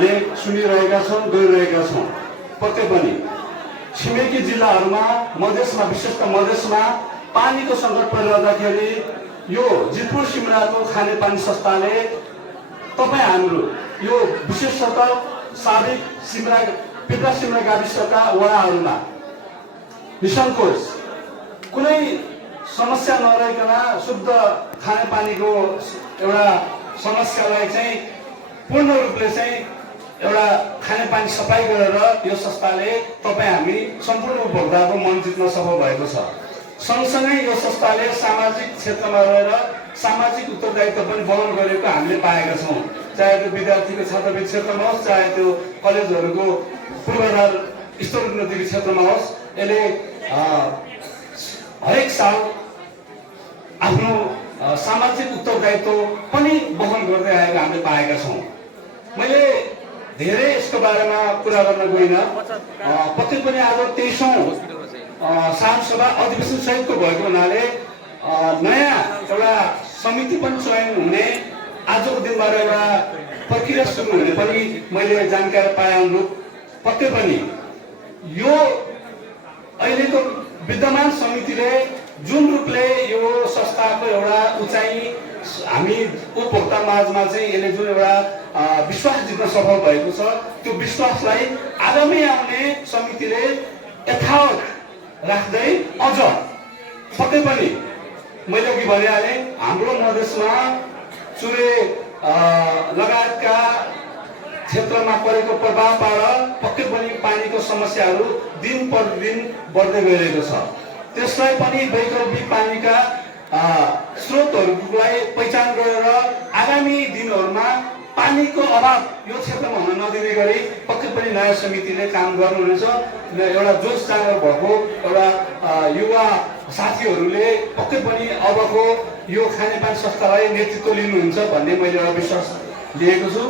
हामीले सुनिरहेका छौँ, गरिरहेका छौँ। पक्कै पनि छिमेकी जिल्लाहरूमा मधेसमा, विशेष त मधेसमा पानीको सङ्कट परिरहँदाखेरि यो जितपुर सिमराको खानेपानी संस्थाले तपाईँ हाम्रो यो विशेषतः साबिक पेट्रा सिमरा गाविसका वडाहरूमा निसङ्कोच कुनै समस्या नरहेकन शुद्ध खानेपानीको एउटा समस्यालाई चाहिँ पूर्ण रूपले चाहिँ एउटा खानेपानी सफाई गरेर यो संस्थाले तपाईँ हामी सम्पूर्ण उपभोक्ताको मन जित्न सफल भएको छ। सँगसँगै यो संस्थाले सामाजिक क्षेत्रमा रहेर सामाजिक उत्तरदायित्व पनि वहन गरेको हामीले पाएका छौँ। चाहे त्यो विद्यार्थीको छात्रवृत्ति क्षेत्रमा होस्, चाहे त्यो कलेजहरूको पूर्वाधार स्तरोन्नतिको क्षेत्रमा होस्, यसले हरेक साल आफ्नो सामाजिक उत्तरदायित्व पनि वहन गर्दै आएको हामीले पाएका छौँ। मैले धेरै यसको बारेमा कुरा गर्न गइनँ। पक्कै पनि आज 23औं सामसभा अधिवेशन सहितको भएको हुनाले नयाँ एउटा समिति पनि चयन हुने आजको दिनबाट एउटा प्रक्रिया सुरु हुने पनि मैले जानकारी पाए अनुरूप पक्कै पनि यो अहिलेको विद्यमान समितिले जुन रूपले यो संस्थाको एउटा उचाइ हामी उपभोक्ता माझमा चाहिँ यसले जुन एउटा विश्वास जित्न सफल भएको छ, त्यो विश्वासलाई आगामी आउने समितिले यथावत राख्दै अझ पक्कै पनि मैले अघि भनिहालेँ हाम्रो मधेसमा चुरे लगायतका क्षेत्रमा परेको प्रभावबाट पक्कै पनि पानीको समस्याहरू दिन प्रतिदिन बढ्दै गइरहेको छ। त्यसलाई पनि वैकल्पिक पानीका स्रोतहरूलाई पहिचान गरेर आगामी दिनहरूमा पानीको अभाव यो क्षेत्रमा हुन नदिने गरी पक्कै पनि नयाँ समितिले काम गर्नुहुनेछ। एउटा जोस जाँगर भएको एउटा युवा साथीहरूले पक्कै पनि अबको यो खानेपानी संस्थालाई नेतृत्व लिनुहुन्छ भन्ने मैले एउटा विश्वास लिएको छु।